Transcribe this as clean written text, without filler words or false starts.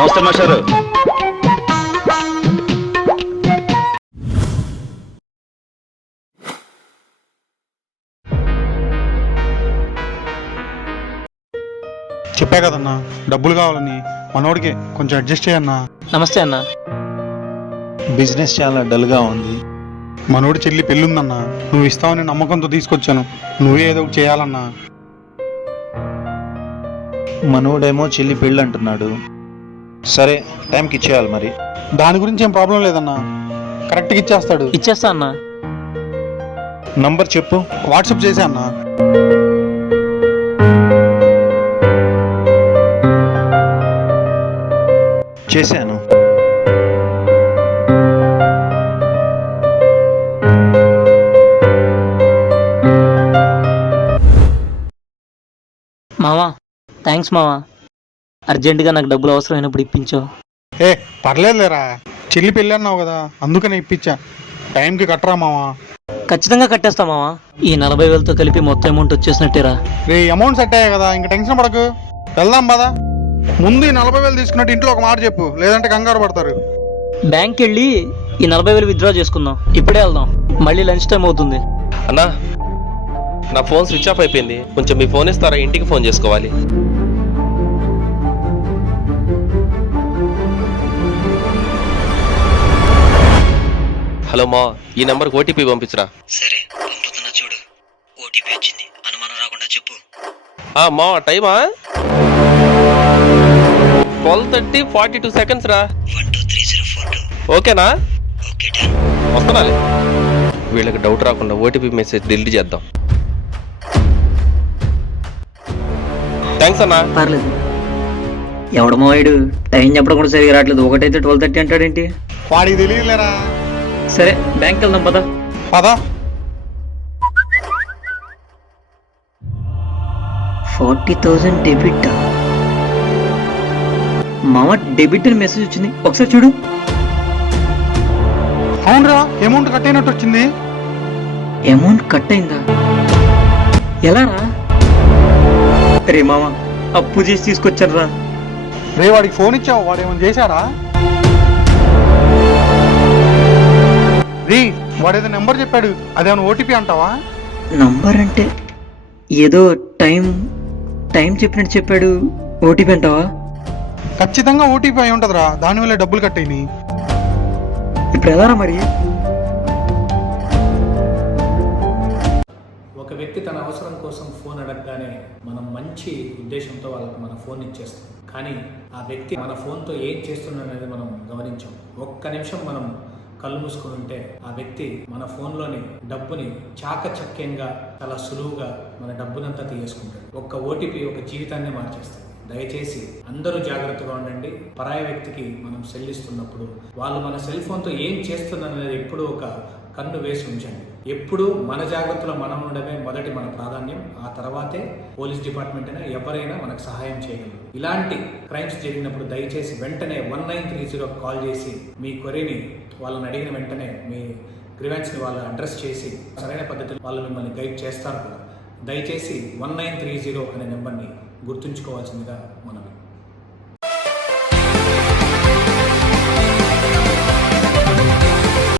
నమస్తే మాస్టారు. చెప్పా కదన్నా డబ్బులు కావాలని, మనోడికి కొంచెం అడ్జస్ట్ చేయన్నా. నమస్తే అన్న. బిజినెస్ చాలా డల్గా ఉంది. మనోడి చెల్లి పెళ్ళుందన్నా, నువ్వు ఇస్తావని నమ్మకంతో తీసుకొచ్చాను. నువ్వే ఏదో ఒకటి చేయాలన్నా. మనోడేమో చెల్లి పెళ్ళి అంటున్నాడు. సరే, టైంకి ఇచ్చేయాలి మరి. దాని గురించి ఏం ప్రాబ్లం లేదన్నా, కరెక్ట్గా ఇచ్చేస్తాడు. ఇచ్చేస్తా అన్న. నంబర్ చెప్పు. వాట్సాప్ చేసా అన్నా. చేశాను. మావా, థ్యాంక్స్ మావా. అర్జెంటుగా నాకు డబ్బులు అవసరమైనప్పుడు ఇప్పించావు. ఏ పర్లేదులేరా, చెల్లి పెళ్ళి అన్నావు కదా, అందుకనే ఇప్పించా. టైంకి కట్టరా మావా. ఖచ్చితంగా కట్టేస్తా మావా. ఈ 40,000తో కలిపి మొత్తం అమౌంట్ వచ్చేసినట్టేరా. రే అమౌంట్ సెట్ అయ్యాయి కదా, ఇంక టెన్షన్ పడకు. వెళ్దాం పదా. ముందు ఈ 40,000 తీసుకున్నట్టు ఇంట్లో ఒక మాట చెప్పు, లేదంటే కంగారు పడతారు. బ్యాంక్కి వెళ్ళి ఈ 40,000 విత్డ్రా చేసుకుందాం. ఇప్పుడే వెళ్దాం, మళ్ళీ లంచ్ టైం అవుతుంది. అన్నా, నా ఫోన్ స్విచ్ ఆఫ్ అయిపోయింది. కొంచెం మీ ఫోన్ ఇస్తారా? ఇంటికి ఫోన్ చేసుకోవాలి. హలో మా, ఈ నెంబర్కి ఓటీపీ పంపించరా. సరే, పంపుతున్నా చూడు. ఓటీపీ వచ్చింది, అనుమానం రాకుండా చెప్పు. మా టైమా 12:30:42 రా. 123042. ఓకేనా? Okay done. వస్తున్నాలే. వీళ్ళకి డౌట్ రాకుండా ఓటీపీ మెసేజ్ డిలీట్ చేద్దాం. థ్యాంక్స్ అన్నా. పర్లేదు. ఎవడమో వాడు టైం చెప్పడం కూడా సరిగా రావట్లేదు. ఒకటైతే 12:30 అంటాడేంటి? వాడికి తెలియదులేరా. సరే, బ్యాంక్కి వెళ్దాం పదా. పదా. 40,000 డెబిట్. మామ, డెబిట్ అని మెసేజ్ వచ్చింది, ఒకసారి చూడు. అవునరా, అమౌంట్ కట్ అయినట్టు వచ్చింది. అమౌంట్ కట్ అయిందా? ఎలా రా? రే మామ, అప్పు చేసి తీసుకొచ్చారా? రే వాడికి ఫోన్ ఇచ్చావు, వాడు ఏమైనా చేశాడా? రే వాడు ఏదో నెంబర్ చెప్పాడు, అదేమైనా ఓటీపీ అంటావా? నంబర్ అంటే ఏదో టైం చెప్పినట్టు చెప్పాడు. ఓటీపీ అంటావా? ఖచ్చితంగా ఓటీపీ అయి ఉంటుందిరా, దానివల్ల డబ్బులు కట్ అయినాయి. ఇప్పుడు ఎలారా మరి? ఒక వ్యక్తి తన అవసరం కోసం ఫోన్ అడగగానే మనం మంచి ఉద్దేశంతో వాళ్ళకి మన ఫోన్ ఇచ్చేస్తాం. కానీ ఆ వ్యక్తి మన ఫోన్తో ఏం చేస్తున్నాడనేది మనం గమనించాం. ఒక్క నిమిషం మనం కళ్ళు మూసుకొని ఉంటే ఆ వ్యక్తి మన ఫోన్లోని డబ్బుని చాకచక్యంగా, చాలా సులువుగా మన డబ్బునంతా తీసేసుకుంటాడు. ఒక్క ఓటీపీ ఒక జీవితాన్ని మార్చేస్తుంది. దయచేసి అందరూ జాగ్రత్తగా ఉండండి. పరాయి వ్యక్తికి మనం సెల్ ఇస్తున్నప్పుడు వాళ్ళు మన సెల్ ఫోన్తో ఏం చేస్తున్నారనేది ఎప్పుడూ ఒక కన్ను వేసి ఉంచండి. ఎప్పుడు మన జాగ్రత్తలో మనం ఉండడమే మొదటి మన ప్రాధాన్యం. ఆ తర్వాతే పోలీస్ డిపార్ట్మెంట్ అయినా ఎవరైనా మనకు సహాయం చేయగలరు. ఇలాంటి క్రైమ్స్ జరిగినప్పుడు దయచేసి వెంటనే 1930 కాల్ చేసి మీ క్వరీని వాళ్ళని అడిగిన వెంటనే మీ గ్రీవెన్స్ని వాళ్ళు అడ్రస్ చేసి సరైన పద్ధతిలో వాళ్ళు మిమ్మల్ని గైడ్ చేస్తారు కూడా. దయచేసి 1930 అనే నెంబర్ని గుర్తుంచుకోవాల్సిందిగా మనవి.